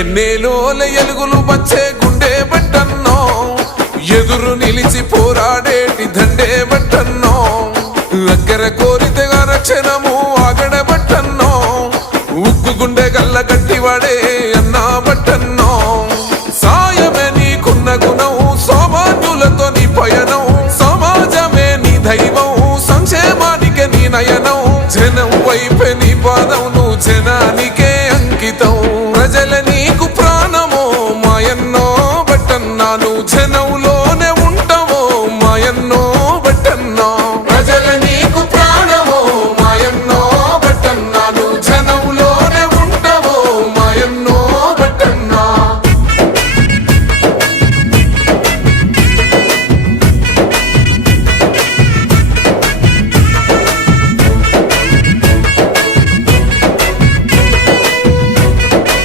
ఎన్నేలోల ఎలుగులు వచ్చే గుండె బట్టన్నో ఎదురు నిలిచి పోరాడేటి దండే బట్టన్నో అగ్గర కోరితగా రక్షణము ఆగడ బట్టన్నో ఉక్కు గుండె గల్ల గట్టివాడే అన్నా బట్టన్నో సాయమే నీకున్న గుణం సామాన్యులతో నీ పయనం సమాజమే నీ దైవం సంక్షేమానికి నీ నయనం జనం వైపే నీ పాదం నువ్వు జన